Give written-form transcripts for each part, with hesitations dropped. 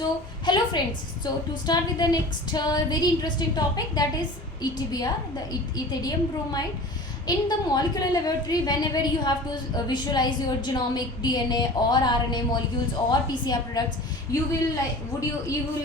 So, hello friends. So, to start with the next very interesting topic, that is ETBR, the ethidium bromide. In the molecular laboratory, whenever you have to visualize your genomic DNA or RNA molecules or PCR products, you will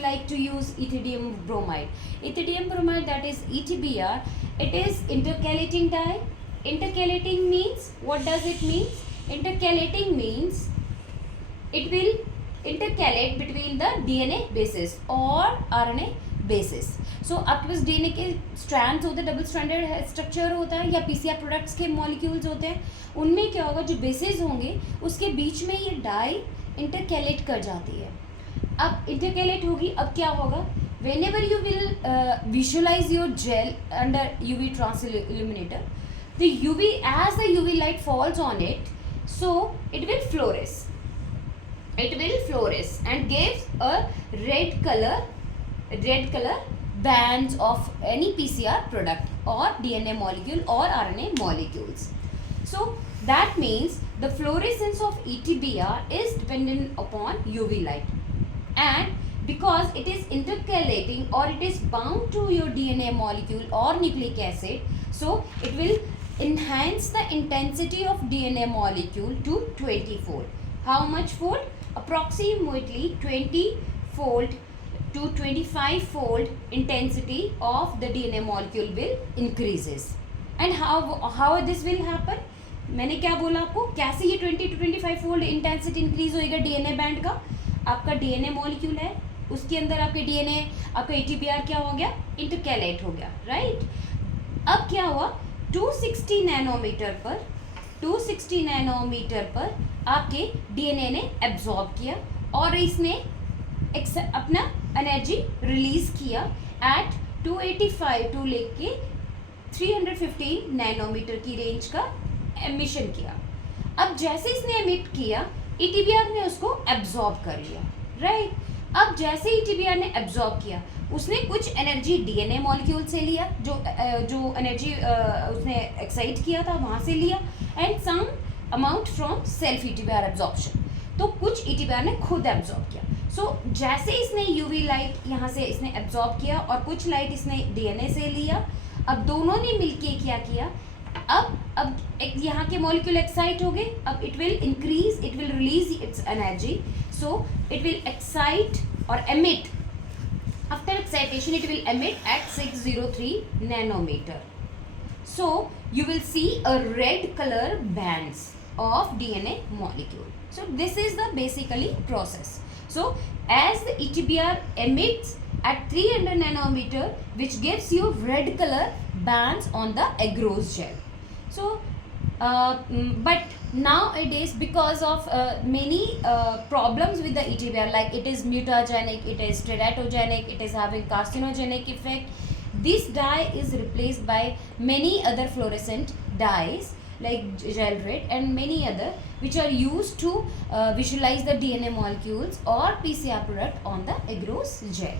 like to use ethidium bromide. Ethidium bromide, that is ETBR. It is intercalating dye. Intercalating means, what does it mean? Intercalating means it will intercalate between the DNA bases और RNA bases. So आपके पास DNA के strands होते हैं, double stranded structure होता है, या PCR products के molecules होते हैं. उनमें क्या होगा, जो बेसेस होंगे उसके बीच में ये डाई इंटरकैलेट कर जाती है. अब इंटरकैलेट होगी, अब क्या होगा, whenever you will visualize your gel under UV transilluminator, the UV, as the UV light falls on it, so it will fluoresce. It will fluoresce and gives a red color bands of any PCR product or DNA molecule or RNA molecules. So that means the fluorescence of ETBR is dependent upon UV light, and because it is intercalating or it is bound to your DNA molecule or nucleic acid, so it will enhance the intensity of DNA molecule to 20-fold. How much fold? Approximately 20-fold to 25-fold intensity of the DNA molecule will increases. And how this will happen? मैंने क्या बोला आपको, कैसे ये 20 to 25-fold intensity increase होएगा DNA band का. आपका DNA molecule है, उसके अंदर आपके डीएनए, आपका एटीपीआर क्या हो गया, इंटरकैलेट हो गया, राइट. अब क्या हुआ, 260 नैनोमीटर पर आपके डीएनए ने एब्जॉर्ब किया और इसने अपना एनर्जी रिलीज किया एट 285 टू लेके 315 नैनोमीटर की रेंज का एमिशन किया. अब जैसे इसने एमिट किया, ईटीबीआर ने उसको एब्जॉर्ब कर लिया, राइट. अब जैसे ईटीबीआर ने एब्जॉर्ब किया, उसने कुछ एनर्जी डीएनए मॉलिक्यूल से लिया, जो एनर्जी उसने एक्साइट किया था वहाँ से लिया, and some amount from self EtBr absorption. तो कुछ ईटीबीआर ने खुद एब्जॉर्ब किया. सो जैसे इसने यूवी लाइट यहाँ से इसने एब्जॉर्ब किया और कुछ लाइट इसने डीएनए से लिया, अब दोनों ने मिलके क्या किया, अब यहाँ के मॉलिक्यूल एक्साइट हो गए. अब it will increase, it will release it's energy, so it will excite और emit. After excitation, it will emit at 603 nanometer. So you will see a red color bands of DNA molecule. So this is the basically process. So as the ETBR emits at 300 nanometer, which gives you red color bands on the agarose gel. So but nowadays, because of many problems with the ETBR, like it is mutagenic, it is teratogenic, it is having carcinogenic effect, this dye is replaced by many other fluorescent dyes like gel red and many other, which are used to visualize the DNA molecules or PCR product on the agarose gel.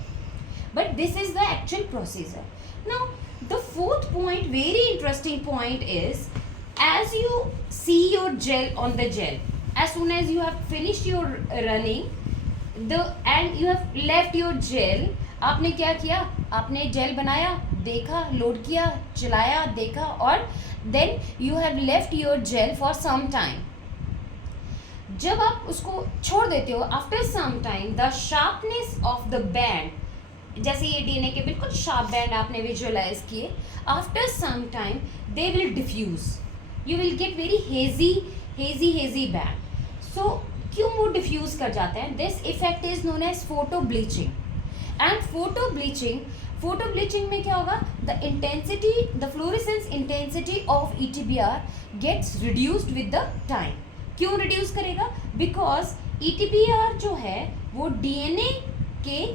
But this is the actual procedure. Now the fourth point, very interesting point, is as you see your gel on the gel, as soon as you have finished your running and you have left your gel, आपने क्या किया, आपने jail बनाया, देखा, load किया, चलाया, देखा, और then you have left your gel for some time. जब आप उसको छोड़ देते हो, after some time the sharpness of the band, जैसे ये डीएनए के बिल्कुल शार्प बैंड आपने विजुअलाइज किए, after some time they will diffuse, you will get very hazy band. So क्यों वो डिफ्यूज कर जाते हैं? This effect is known as photo bleaching. And photo bleaching में क्या होगा, the intensity, the fluorescence intensity of EtBr gets reduced with the time. क्यों reduce करेगा? बिकॉज ईटीबीआर जो है वो डीएनए के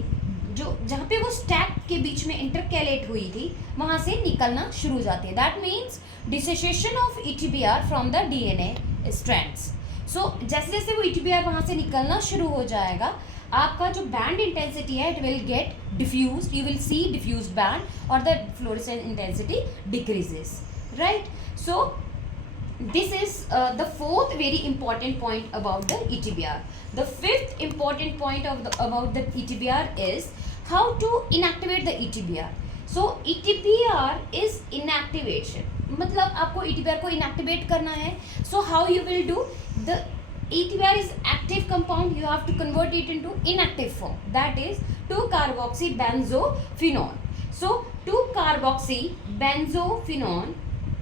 जो जहाँ पे वो स्टैक के बीच में इंटरकैलेट हुई थी वहाँ से निकलना शुरू हो जाती है. That means dissociation of EtBr from the DNA strands. So जैसे जैसे वो ईटीबीआर वहाँ से निकलना शुरू हो जाएगा, आपका जो बैंड इंटेंसिटी है it will get diffused, you will see diffused band और the fluorescence intensity decreases, right. So this is the fourth very important point about the ETBR. The fifth important point about the ETBR is how to inactivate the ETBR. So ETBR is inactivation, मतलब आपको ETBR को inactivate करना है. So how you will do? The ETBR is active compound, you have to convert it into inactive form, that is 2-carboxybenzophenone. So 2-carboxybenzophenone,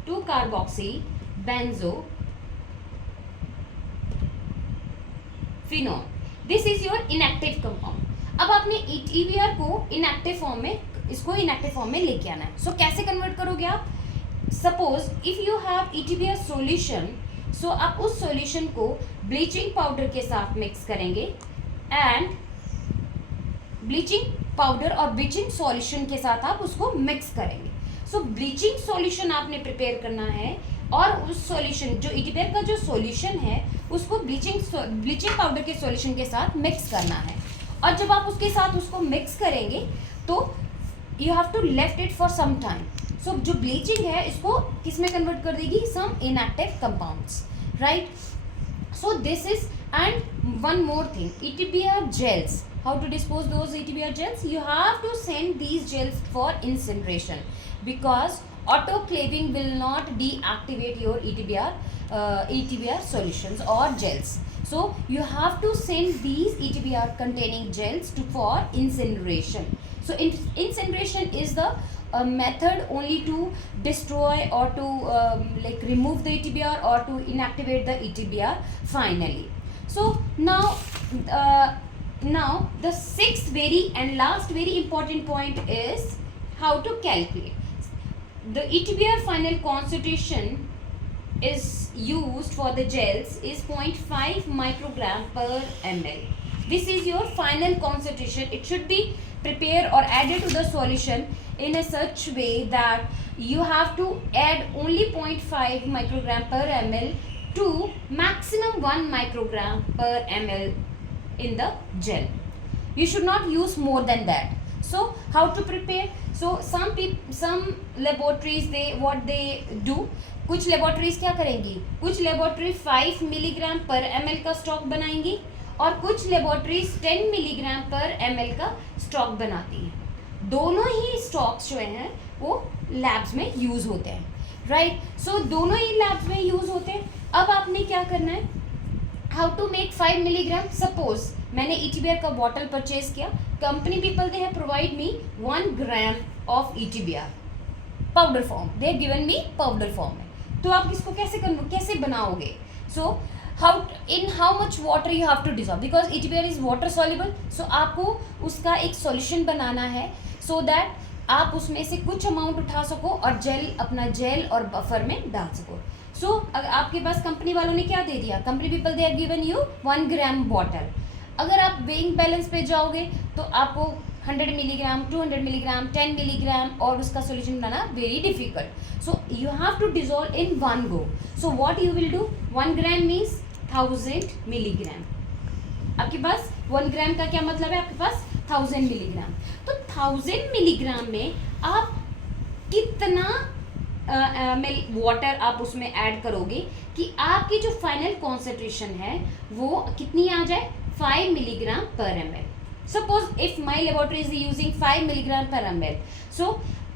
2-carboxybenzophenone, this is your inactive compound. अब आपने ETBR को inactive form में, इसको inactive form में लेके आना है. So कैसे convert करोगे आप? Suppose if you have ETBR solution, so आप उस solution को bleaching powder के साथ mix करेंगे and bleaching powder और bleaching solution के साथ आप उसको mix करेंगे. So bleaching solution आपने prepare करना है और उस solution जो ETBR का जो solution है उसको bleaching powder के solution के साथ mix करना है. और जब आप उसके साथ उसको mix करेंगे तो you have to left it for some time. So जो bleaching है इसको किस में convert कर देगी? Some inactive compounds, right? So this is, and one more thing, ETBR gels. How to dispose those ETBR gels? You have to send these gels for incineration because autoclaving will not deactivate your ETBR solutions or gels. So you have to send these ETBR containing gels for incineration. So incineration is the method only to destroy or to like remove the ETBR or to inactivate the ETBR finally. So now the sixth very and last very important point is how to calculate. The ETBR final concentration is used for the gels is 0.5 microgram per ml. This is your final concentration. It should be prepared or added to the solution in a such way that you have to add only 0.5 microgram per ml to maximum 1 microgram per ml in the gel. You should not use more than that. So how to prepare? So some laboratories what they do, कुछ laboratories क्या करेंगी? कुछ laboratory 5 milligram per ml का stock बनाएंगी और कुछ laboratories 10 milligram per ml का stock बनाती हैं. दोनों ही स्टॉक्स जो हैं वो लैब्स में यूज़ होते हैं, राइट? सो दोनों ही लैब्स में यूज़ होते हैं. अब आपने क्या करना है? How to make 5 milligram. Suppose मैंने ETBR का बॉटल परचेज किया. Company people they have provide me 1 gram of ETBR powder form. They have given me powder form में. तो आप इसको कैसे बनाओगे? सो how much water you have to dissolve because ETBR is water soluble. So आपको उसका एक solution बनाना है so that आप उसमें से कुछ अमाउंट उठा सको और अपना जेल और बफर में डाल सको. So अगर आपके पास कंपनी वालों ने क्या दे दिया? Company people they have given you 1 gram bottle. अगर आप वेइंग बैलेंस पे जाओगे तो आपको 100 मिलीग्राम, 200 मिलीग्राम, 10 मिलीग्राम और उसका सोल्यूशन बनाना very difficult. So you have to dissolve in one go. So what you will do? 1 gram means 1000 milligram. आपके पास 1 ग्राम का क्या मतलब है? आपके पास 1000 मिलीग्राम. तो 1000 मिलीग्राम में आप कितना वाटर आप उसमें ऐड करोगे कि आपकी जो फाइनल कॉन्सेंट्रेशन है वो कितनी आ जाए? 5 milligram per ml. Suppose if my laboratory is using 5 milligram per ml. सो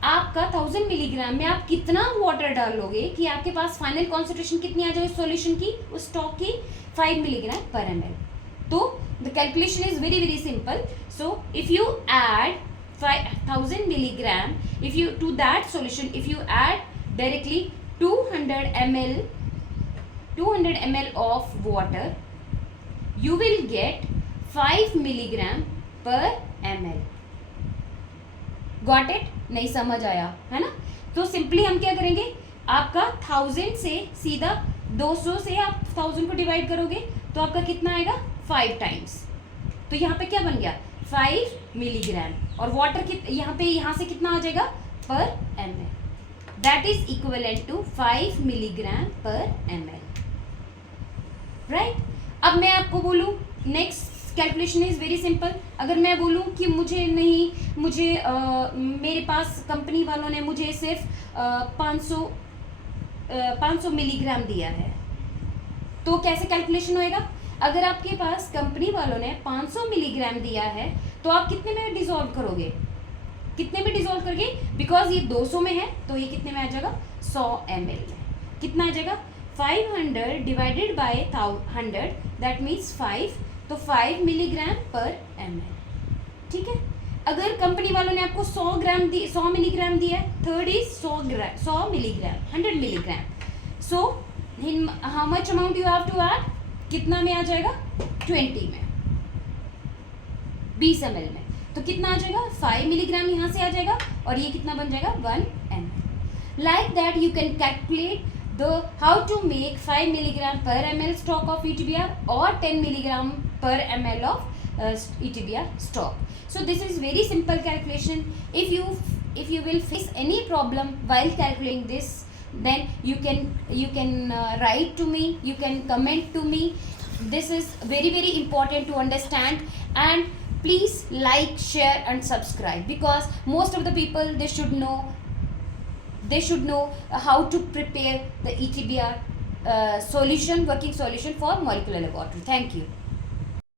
आपका 1000 मिलीग्राम में आप कितना वाटर डालोगे कि आपके पास फाइनल कॉन्सेंट्रेशन कितनी आ जाए सॉल्यूशन की, उस स्टॉक की? 5 मिलीग्राम पर ml. तो the calculation is very very simple. So if you add 1000 milligram, if you to that solution, if you add directly 200 ml of water, you will get 5 milligram per ml. Got it? नहीं समझ आया है ना? तो simply हम क्या करेंगे, आपका 1000 से सीधा 200 से आप 1000 को डिवाइड करोगे तो आपका कितना आएगा? 5 टाइम्स. तो यहाँ पे क्या बन गया? 5 मिलीग्राम. और वाटर यहाँ से कितना आ जाएगा? पर ml. That is equivalent to 5 milligram per ml. Right? अब मैं आपको बोलूँ next calculation is very simple. अगर मैं बोलूँ कि मेरे पास कंपनी वालों ने मुझे सिर्फ 500 500 मिलीग्राम दिया है, तो कैसे कैलकुलेशन होएगा? अगर आपके पास कंपनी वालों ने 500 मिलीग्राम दिया है तो आप कितने में डिसॉल्व करोगे? कितने में डिसॉल्व करोगे? बिकॉज ये 200 में है तो ये कितने में आ जाएगा? 100 ml में। कितना आ जाएगा? 500 डिवाइडेड बाय 100, दैट मीन्स 5, तो 5 मिलीग्राम पर ml। ठीक है। अगर कंपनी वालों ने आपको 100 मिलीग्राम दिया है, third is 100 milligram, 100 milligram, so how much amount you have to add? कितना में आ जाएगा? 20 में, 20 ml में। तो कितना आ जाएगा? 5 मिलीग्राम यहाँ से आ जाएगा और ये कितना बन जाएगा? 1 ml। Like that you can calculate the how to make 5 milligram per ml stock of ETBR और 10 milligram per ml of ETBR stock. So this is very simple calculation. If you will face any problem while calculating this, then you can write to me, you can comment to me. This is very important to understand, and please like, share and subscribe, because most of the people they should know how to prepare the ETBR solution, working solution for molecular laboratory. Thank you.